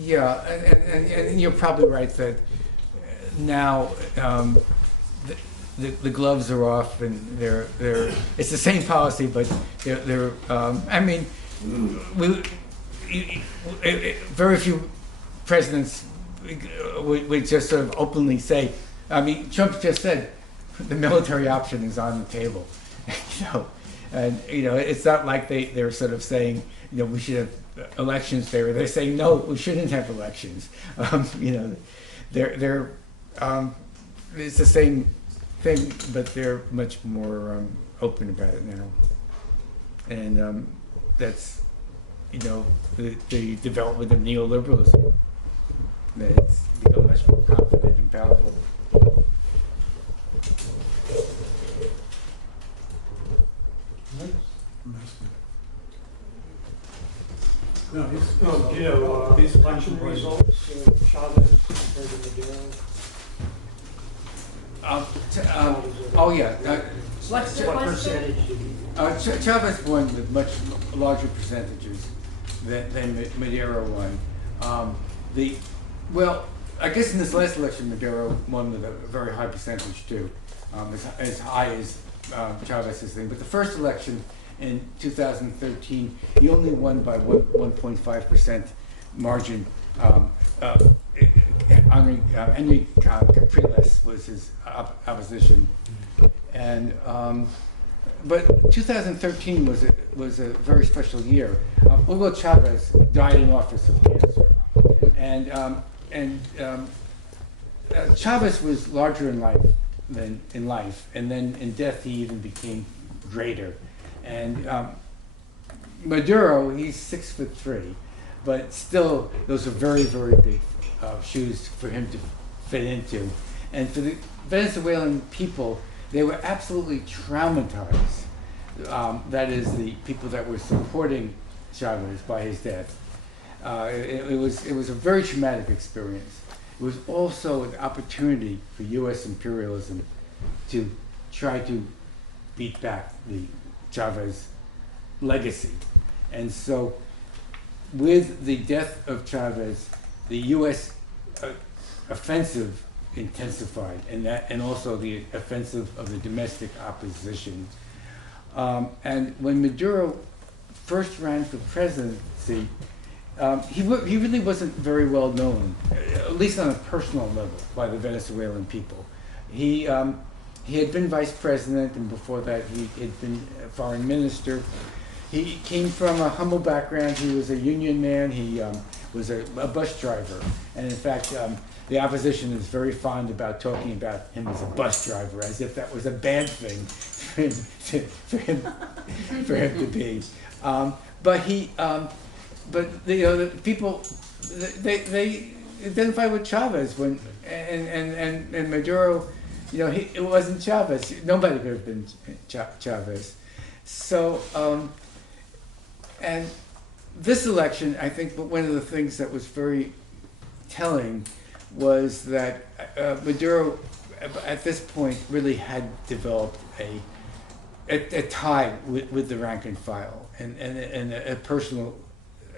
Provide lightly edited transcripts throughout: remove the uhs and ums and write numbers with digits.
Yeah, and you're probably right that now the gloves are off, and they're it's the same policy, but they're I mean, very few presidents would just sort of openly say. I mean, Trump just said the military option is on the table, you know, and you know it's not like they're sort of saying, you know, we should have elections there. They're saying no, we shouldn't have elections. You know, they're it's the same thing, but they're much more open about it now, and that's, you know, the development of neoliberalism. It's become much more confident and powerful. No, do you know these election results, Chavez compared to Maduro? Oh yeah. What's the What question? percentage did he? Chavez won with much larger percentages than Maduro won. Well, I guess in this last election, Maduro won with a very high percentage too, as high as Chavez's thing. But the first election in 2013, he only won by 1.5% margin. Henry Capriles was his opposition, and but 2013 was a very special year. Hugo Chavez died in office of cancer, and Chavez was larger in life than in life, and then in death he even became greater. And Maduro, he's 6'3", but still those are very, very big shoes for him to fit into. And for the Venezuelan people, they were absolutely traumatized. That is, the people that were supporting Chavez by his death. It was a very traumatic experience. It was also an opportunity for U.S. imperialism to try to beat back the Chavez legacy. And so with the death of Chavez, the U.S. Offensive intensified, and also the offensive of the domestic opposition. And when Maduro first ran for presidency, he really wasn't very well known, at least on a personal level, by the Venezuelan people. He had been vice president, and before that he had been a foreign minister. He came from a humble background. He was a union man. He was a bus driver. And in fact, the opposition is very fond about talking about him as a bus driver, as if that was a bad thing for him to be. But the people, they identify with Chavez when, and Maduro, you know, it wasn't Chavez. Nobody could have been Chavez. So, and this election, I think one of the things that was very telling was that Maduro, at this point, really had developed a tie with the rank and file, and a personal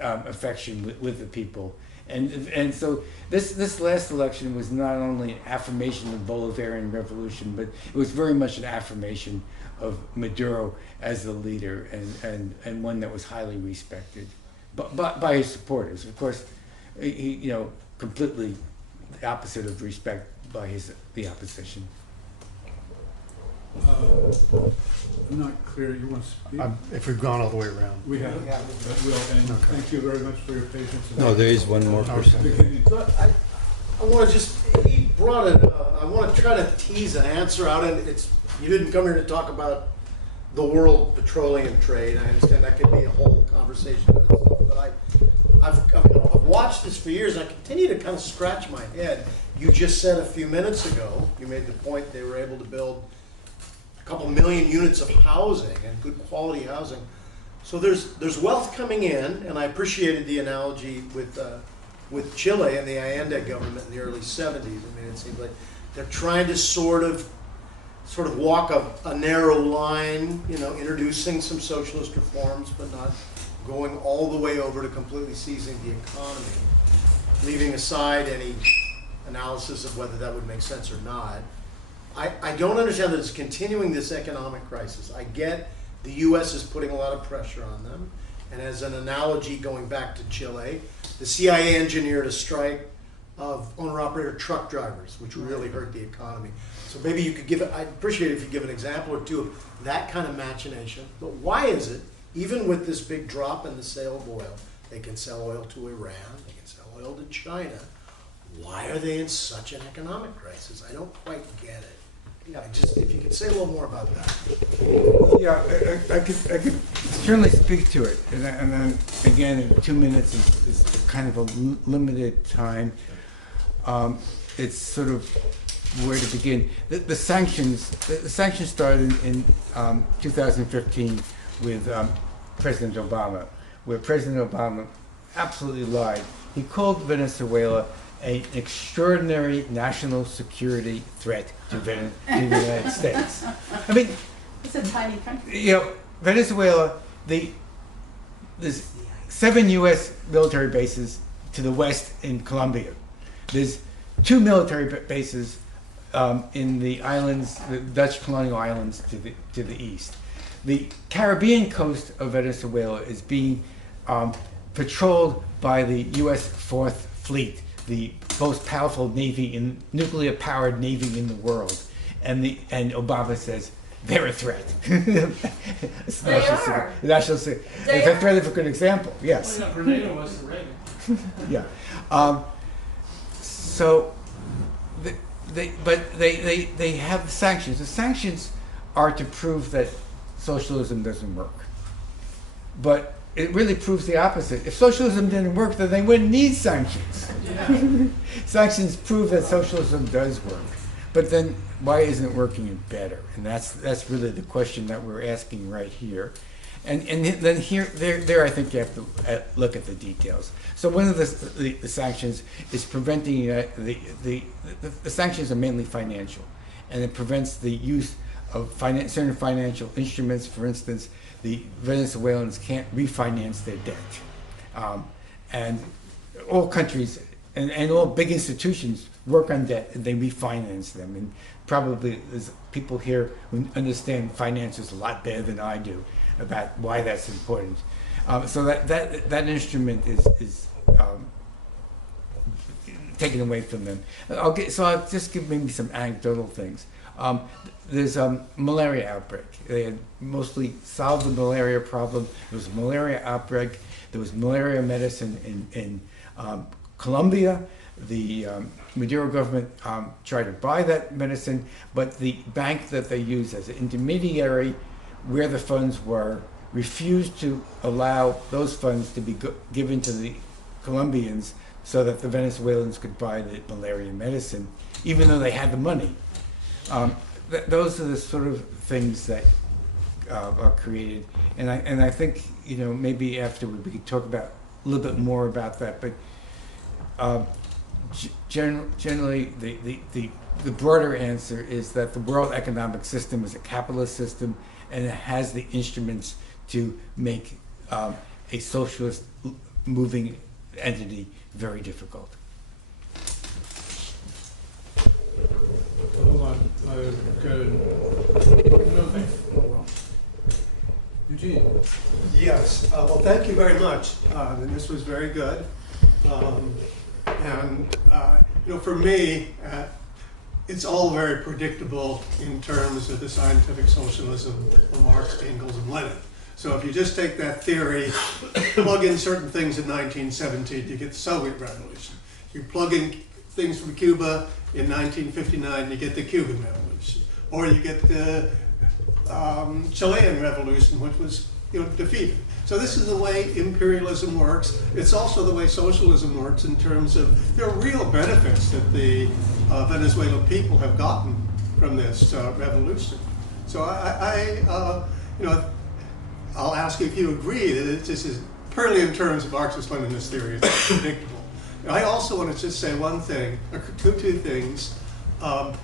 affection with the people. And so this last election was not only an affirmation of the Bolivarian revolution, but it was very much an affirmation of Maduro as the leader, and one that was highly respected by his supporters. Of course, he, you know, completely the opposite of respect by the opposition. I'm not clear. You want to speak? If we've gone all the way around. We have. Will, and Okay. thank you very much for your patience. No, there is one more person. But I want to just, he brought it up. I want to try to tease an answer out, and it's, you didn't come here to talk about the world petroleum trade. I understand that could be a whole conversation of itself, but I've watched this for years, and I continue to kind of scratch my head. You just said a few minutes ago, you made the point they were able to build a couple million units of housing, and good quality housing. So there's wealth coming in, and I appreciated the analogy with Chile and the Allende government in the early 70s. I mean, it seems like they're trying to sort of walk a narrow line, you know, introducing some socialist reforms, but not going all the way over to completely seizing the economy. leaving aside any analysis of whether that would make sense or not, I don't understand that it's continuing this economic crisis. I get the U.S. is putting a lot of pressure on them, and as an analogy going back to Chile, the CIA engineered a strike of owner-operator truck drivers, which really hurt the economy. So maybe you could give it, I'd appreciate it if you give an example or two of that kind of machination. But why is it, even with this big drop in the sale of oil, they can sell oil to Iran, they can sell oil to China, why are they in such an economic crisis? I don't quite get it. If you could say a little more about that. Yeah, I could certainly speak to it, and then again, 2 minutes is kind of a limited time. It's sort of where to begin. The sanctions started in 2015 with President Obama, where President Obama absolutely lied. He called Venezuela an extraordinary national security threat to the United States. I mean, it's a tiny country. You know, Venezuela, there's 7 U.S. military bases to the west in Colombia. There's 2 military bases in the islands, the Dutch colonial islands to the east. The Caribbean coast of Venezuela is being patrolled by the U.S. Fourth Fleet, the most powerful navy, nuclear-powered navy in the world, and Obama says they're a threat. It's They are. National security. It's a threat of a good example. Yes. Well, Grenada was the Reagan. Yeah. So, they have sanctions. The sanctions are to prove that socialism doesn't work. But it really proves the opposite. If socialism didn't work, then they wouldn't need sanctions. Yeah. Sanctions prove that socialism does work. But then why isn't it working better? And that's really the question that we're asking right here. And then there I think you have to look at the details. So one of the sanctions is preventing the sanctions are mainly financial, and it prevents the use of certain financial instruments. For instance, the Venezuelans can't refinance their debt, and all countries and all big institutions work on debt and they refinance them. And probably there's people here who understand finances a lot better than I do about why that's important. So that instrument is taken away from them. I'll just give maybe some anecdotal things. There's a malaria outbreak. They had mostly solved the malaria problem. There was a malaria outbreak. There was malaria medicine in Colombia. The Maduro government tried to buy that medicine, but the bank that they used as an intermediary where the funds were refused to allow those funds to be given to the Colombians so that the Venezuelans could buy the malaria medicine, even though they had the money. Those are the sort of things that are created, and I think maybe afterward we could talk about a little bit more about that. But generally, the broader answer is that the world economic system is a capitalist system, and it has the instruments to make a socialist moving entity very difficult. Hold on, good. Moving. Eugene. Yes, well, thank you very much. And this was very good. For me, it's all very predictable in terms of the scientific socialism of Marx, Engels, and Lenin. So if you just take that theory, plug in certain things in 1917, you get the Soviet Revolution. You plug in things from Cuba in 1959, you get the Cuban Revolution. Or you get the Chilean Revolution, which was defeated. So this is the way imperialism works. It's also the way socialism works in terms of there are real benefits that the Venezuelan people have gotten from this revolution. So I'll ask you if you agree that this is purely in terms of Marxist-Leninist theory, it's predictable. I also want to just say one thing, or two things.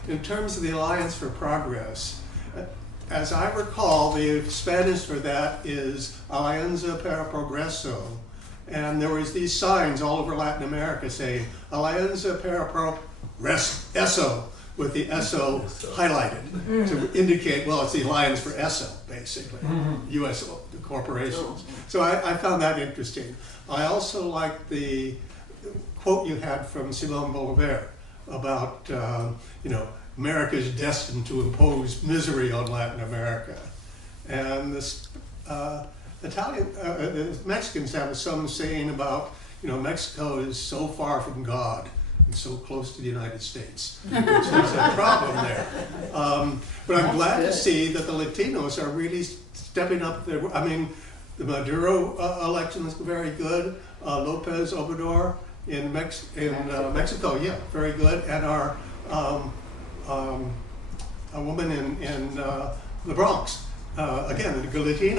In terms of the Alliance for Progress, as I recall, the Spanish for that is Alianza para Progreso, And there was these signs all over Latin America saying, Alianza para Eso, with the SO highlighted to indicate, well, it's the Alliance for ESO, basically, U.S. corporations. So I found that interesting. I also liked the quote you had from Simón Bolívar about, you know, America is destined to impose misery on Latin America. And this the Mexicans have some saying about, you know, Mexico is so far from God and so close to the United States, which is a problem there. But I'm glad to see that the Latinos are really stepping up their, I mean, the Maduro election is very good. Lopez Obrador in Mexico, yeah, very good. And our a woman in the Bronx, again, a Latina.